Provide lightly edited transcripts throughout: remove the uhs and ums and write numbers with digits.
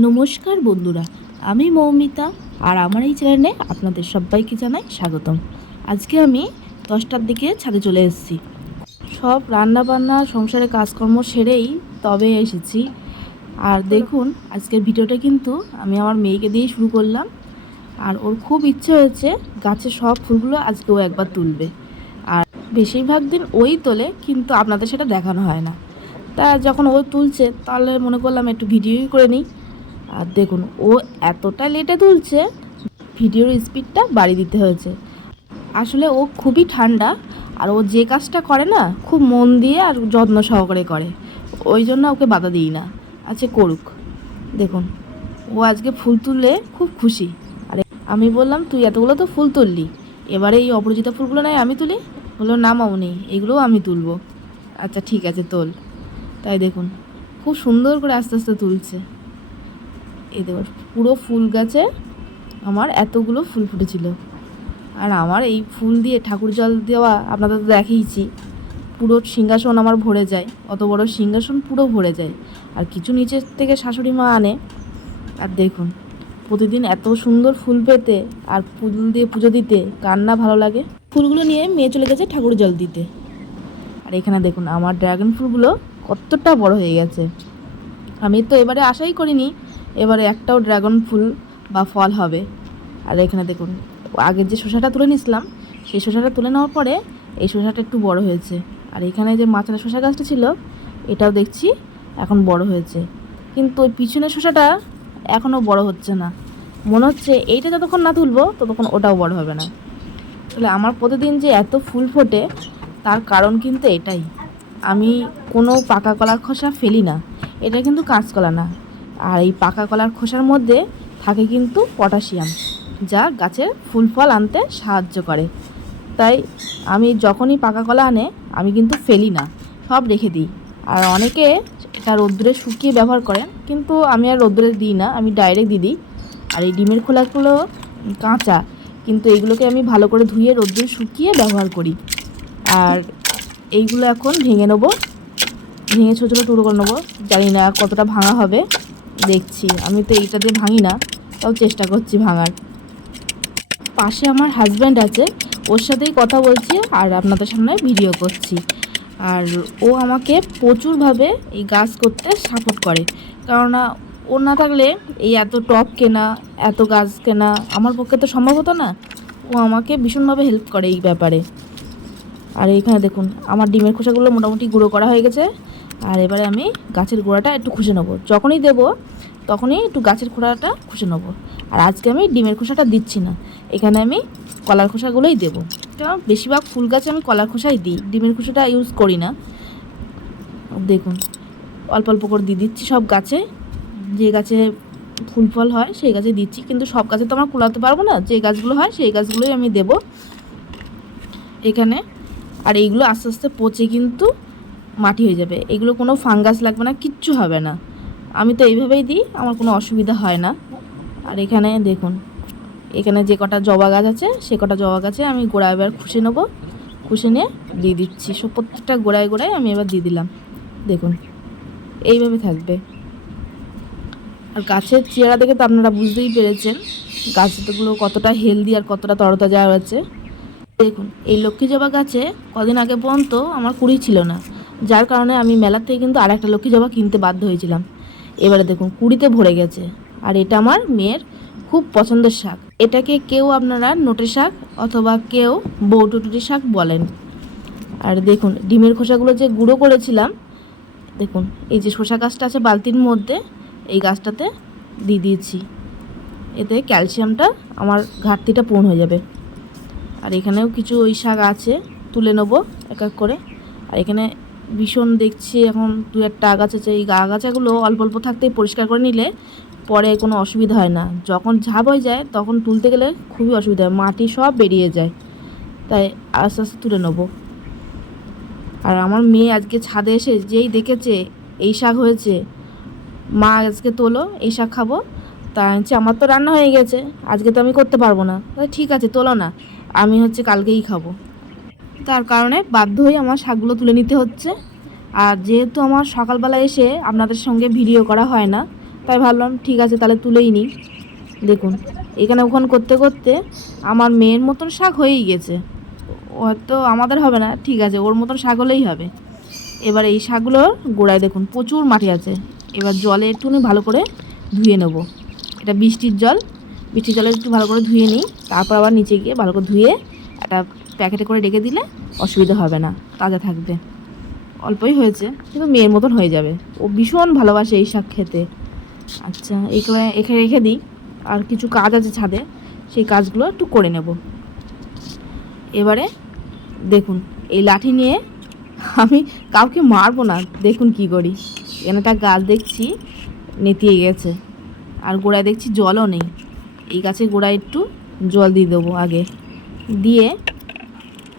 নমস্কার বন্ধুরা, আমি মৌমিতা আর আমার এই চ্যানেলে আপনাদের সবাইকে জানাই স্বাগতম। আজকে আমি 10টার দিকে ছাদে চলে এসেছি। সব রান্না বান্না সংসারে কাজকর্ম সেরেই তবে এসেছি। আর দেখুন, আজকের ভিডিওটা কিন্তু আমি আমার মেয়েকে দিয়ে শুরু করলাম। আর ওর খুব ইচ্ছে হয়েছে গাছের সব ফুলগুলো আজকেও একবার তুলবে। আর বেশিরভাগ দিন ওই তোলে, কিন্তু আপনাদের সেটা দেখানো হয় না। তা যখন ও তুলছে তাহলে মনে করলাম একটু ভিডিওই করে নিই। আর দেখুন, ও এতটা লেটে তুলছে, ভিডিওর স্পিডটা বাড়িয়ে দিতে হয়েছে। আসলে ও খুবই ঠান্ডা, আর ও যে কাজটা করে না খুব মন দিয়ে আর যত্ন সহকারে করে, ওই জন্য ওকে বাধা দিই না। আচ্ছা, করুক। দেখুন, ও আজকে ফুল তুললে খুব খুশি। আর আমি বললাম, তুই এতগুলো তো ফুল তুললি, এবারে এই অপরাজিতা ফুলগুলো নয় আমি তুলি। বললো, না মামুনি, এগুলোও আমি তুলবো। আচ্ছা ঠিক আছে, তোল। তাই দেখুন, খুব সুন্দর করে আস্তে আস্তে তুলছে। এই দেখুন, পুরো ফুল গাছে আমার এতগুলো ফুল ফুটেছিল। আর আমার এই ফুল দিয়ে ঠাকুর জল দেওয়া আপনাদের তো দেখিয়েছি, পুরো সিংহাসন আমার ভরে যায়। অত বড় সিংহাসন পুরো ভরে যায়। আর কিছু নিচের থেকে শাশুড়ি মা আনে। আর দেখুন, প্রতিদিন এত সুন্দর ফুল পেতে আর ফুল দিয়ে পুজো দিতে কার না ভালো লাগে। ফুলগুলো নিয়ে মেয়ে চলে গেছে ঠাকুর জল দিতে। আর এখানে দেখুন, আমার ড্রাগন ফুলগুলো কতটা বড় হয়ে গেছে। আমি তো এবারে আশাই করিনি এবারে একটাও ড্রাগন ফুল বা ফল হবে। আর এখানে দেখুন, আগের যে শসাটা তুলে নিয়েছিলাম, সেই শসাটা তুলে নেওয়ার পরে এই শসাটা একটু বড় হয়েছে। আর এখানে যে মাচানা শসা গাছটা ছিল, এটাও দেখছি এখন বড় হয়েছে। কিন্তু ওই পিছনের শসাটা এখনও বড় হচ্ছে না। মনে হচ্ছে এইটা যতক্ষণ না তুলবো ততক্ষণ ওটাও বড় হবে না। তাহলে আমার প্রতিদিন যে এত ফুল ফোটে, তার কারণ কিন্তু এটাই। আমি কোনো পাকা কলার খোসা ফেলি না। এটা কিন্তু কাঁচকলা না। আর এই পাকা কলার খোসার মধ্যে থাকে কিন্তু পটাশিয়াম, যা গাছের ফুল ফল আনতে সাহায্য করে। তাই আমি যখনই পাকা কলা আনে, আমি কিন্তু ফেলি না, সব রেখে দিই। আর অনেকে এটা রোদ্দুরে শুকিয়ে ব্যবহার করেন, কিন্তু আমি আর রোদ্দুরে দিই না, আমি ডাইরেক্ট দিই। আর এই ডিমের খোলাগুলো কাঁচা, কিন্তু এইগুলোকে আমি ভালো করে ধুয়ে রোদ্দুরে শুকিয়ে ব্যবহার করি। আর এইগুলো এখন ভেঙে নেবো, ভেঙে ছোটো ছোটো টুকরো করে নেবো। জানি না কতটা ভাঙা হবে, দেখছি। আমি তো এইটা দিয়ে ভাঙি না, তাও চেষ্টা করছি ভাঙার। পাশে আমার হাজব্যান্ড আছে, ওর সাথেই কথা বলছি আর আপনাদের সামনে ভিডিও করছি। আর ও আমাকে প্রচুরভাবে এই গাছ করতে সাপোর্ট করে, কেননা ও না থাকলে এই এত টব কেনা, এত গাছ কেনা আমার পক্ষে তো সম্ভব হতো না। ও আমাকে ভীষণভাবে হেল্প করে এই ব্যাপারে। আর এইখানে দেখুন, আমার ডিমের খোসাগুলো মোটামুটি গুঁড়ো করা হয়ে গেছে। আর এবারে আমি গাছের গোড়াটা একটু খুশে নেবো, যখনই দেবো তখনই একটু গাছের খোড়াটা খুশে নেবো। আর আজকে আমি ডিমের খোসাটা দিচ্ছি না, এখানে আমি কলার খোসাগুলোই দেবো। কারণ বেশিরভাগ ফুল গাছে আমি কলার খোসাই দিই, ডিমের খোসাটা ইউজ করি না। দেখুন, অল্প অল্প করে দিয়ে দিচ্ছি সব গাছে। যে গাছে ফুল ফল হয় সেই গাছে দিচ্ছি, কিন্তু সব গাছে তো আমার কুলাতে পারবো না। যে গাছগুলো হয় সেই গাছগুলোই আমি দেবো এখানে। আর এইগুলো আস্তে আস্তে পচে কিন্তু মাটি হয়ে যাবে, এগুলো কোনো ফাঙ্গাস লাগবে না, কিচ্ছু হবে না। আমি তো এইভাবেই দিই, আমার কোনো অসুবিধা হয় না। আর এখানে দেখুন, এখানে যে কটা জবা গাছ আছে সে কটা জবা গাছে আমি গোড়ায় এবার খুশে নেবো, খুশে নিয়ে দিয়ে দিচ্ছি। সব প্রত্যেকটা গোড়ায় গোড়ায় আমি এবার দিয়ে দিলাম। দেখুন, এইভাবে থাকবে। আর গাছের চেহারা দেখে তো আপনারা বুঝতেই পেরেছেন গাছগুলো কতটা হেলদি আর কতটা তরতাজা হয়েছে। দেখুন, এই লক্ষ্মী জবা গাছে কদিন আগে পর্যন্ত আমার কুড়ি ছিল না, যার কারণে আমি মেলার থেকে কিন্তু আরেকটা লক্ষ্মী জবা কিনতে বাধ্য হয়েছিলাম। এবারে দেখুন, কুড়িতে ভরে গেছে। আর এটা আমার মেয়ের খুব পছন্দের শাক। এটাকে কেউ আপনারা নোটে শাক অথবা কেউ বৌটুটুরি শাক বলেন। আর দেখুন, ডিমের খোসাগুলো যে গুঁড়ো করেছিলাম, দেখুন এই যে শসা গাছটা আছে বালতির মধ্যে, এই গাছটাতে দিয়ে দিয়েছি। এতে ক্যালসিয়ামটা আমার ঘাটতিটা পূরণ হয়ে যাবে। আর এখানেও কিছু ওই শাক আছে, তুলে নেবো এক এক করে। আর এখানে ভীষণ দেখছি এখন দু একটা আগাছা আছে, এই আগাছাগুলো অল্প অল্প থাকতেই পরিষ্কার করে নিলে পরে কোনো অসুবিধা হয় না। যখন ঝাঁপ হয়ে যায় তখন তুলতে গেলে খুবই অসুবিধা হয়, মাটি সব বেরিয়ে যায়। তাই আস্তে আস্তে তুলে নেবো। আর আমার মেয়ে আজকে ছাদে এসে যেই দেখেছে এই শাক হয়েছে, মা আজকে তোলো এই শাক খাবো। তা হচ্ছে আমার তো রান্না হয়ে গেছে, আজকে তো আমি করতে পারবো না। ঠিক আছে, তোলো না, আমি কালকেই খাবো। তার কারণে বাধ্য হয়ে আমার শাকগুলো তুলে নিতে হচ্ছে। আর যেহেতু আমার সকালবেলা এসে আপনাদের সঙ্গে ভিডিও করা হয় না, তাই ভাবলাম ঠিক আছে তাহলে তুলেই নিই। দেখুন এখানে ওখানে করতে করতে আমার মেয়ের মতন শাক হয়েই গেছে। হয়তো আমাদের হবে না, ঠিক আছে ওর মতন শাক হলেই হবে। এবার এই শাকগুলোর গোড়ায় দেখুন প্রচুর মাটি আছে। এবার জলে একটুখানি ভালো করে ধুয়ে নেব। এটা বৃষ্টির জলে একটু ভালো করে ধুয়ে নিই, তারপর আবার নিচে গিয়ে ভালো করে ধুয়ে একটা প্যাকেটে করে রেখে দিলে অসুবিধা হবে না, তাজা থাকবে। অল্পই হয়েছে কিন্তু মেয়ের মতন হয়ে যাবে, ও ভীষণ ভালোবাসে এই শাক খেতে। আচ্ছা এখানে রেখে দিই, আর কিছু কাজ আছে ছাদে, সেই কাজগুলো একটু করে নেব। এবারে দেখুন এই লাঠি নিয়ে আমি কাউকে মারবো না, দেখুন কি করি। এখানে একটা গাছ দেখছি নেতিয়ে গেছে, আর গোড়ায় দেখছি জলও নেই। এই গাছের গোড়ায় একটু জল দিয়ে দেবো আগে, দিয়ে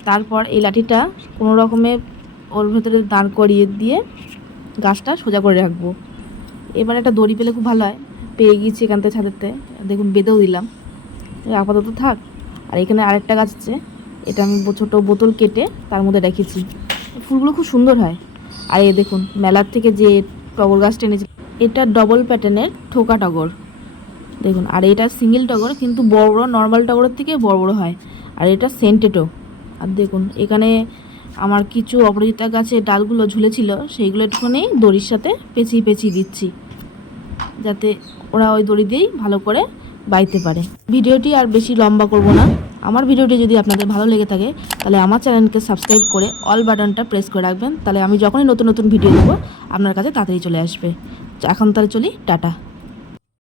তারপর এই লাঠিটা কোনো রকমে ওর ভেতরে দাঁড় করিয়ে দিয়ে গাছটা সোজা করে রাখবো। এবার একটা দড়ি পেলে খুব ভালো হয়, পেয়ে গিয়েছি এখান থেকে ছাদেরতে, দেখুন বেঁধেও দিলাম, আপাতত থাক। আর এখানে আরেকটা গাছ আছে, এটা আমি ছোটো বোতল কেটে তার মধ্যে রেখেছি, ফুলগুলো খুব সুন্দর হয়। আর এই দেখুন মেলার থেকে যে টগর গাছটা এনেছি, এটা ডবল প্যাটার্নের থোকা টগর দেখুন। আর এটা সিঙ্গেল টগর, কিন্তু বড় বড় নর্মাল টগরের থেকে বড় বড় হয়, আর এটা সেন্টেডও। আর দেখুন এখানে আমার কিছু অপরাজিতা গাছের ডালগুলো ঝুলেছিল, সেইগুলো একটুখানি দড়ির সাথে পেঁচিয়ে পেঁচিয়ে দিচ্ছি, যাতে ওরা ওই দড়ি দিয়েই ভালো করে বাইতে পারে। ভিডিওটি আর বেশি লম্বা করব না। আমার ভিডিওটি যদি আপনাদের ভালো লেগে থাকে তাহলে আমার চ্যানেলকে সাবস্ক্রাইব করে অল বাটনটা প্রেস করে রাখবেন, তাহলে আমি যখনই নতুন নতুন ভিডিও দেবো আপনার কাছে তাড়াতাড়ি চলে আসবে। এখন তাহলে চলি, টাটা।